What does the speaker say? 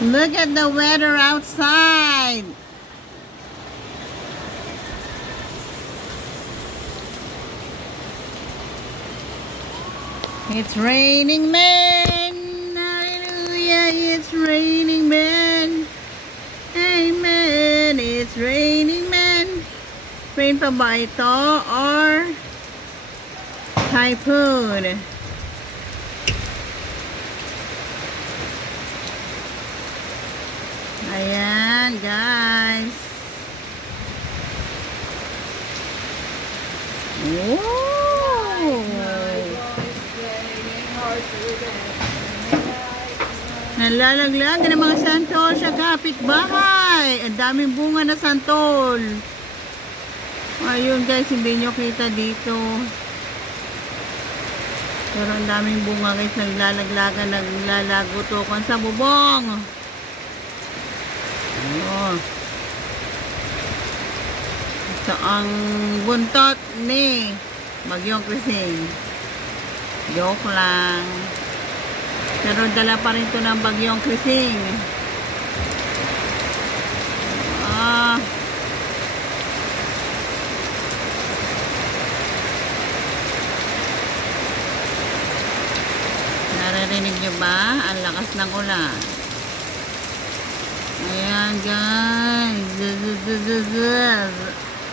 Look at the weather outside. It's raining, man. Hallelujah, it's raining, man. Amen. It's raining, man. Rain pa ba ito or typhoon? Ayan, guys. Whoa! Nalalaglag ng mga santol sa kapitbahay. Ang daming bunga na santol. Ayun, guys, hindi nyo kita dito. Pero ang daming bunga, guys, naglalaglagan, naglalagutokan sa bubong. Oh. Ito ang buntot ni Bagyong Krising. Joke lang. Pero dala pa rin ito ng Bagyong Krising. Naririnig nyo ba? Ang lakas ng ulan. Ayan, guys.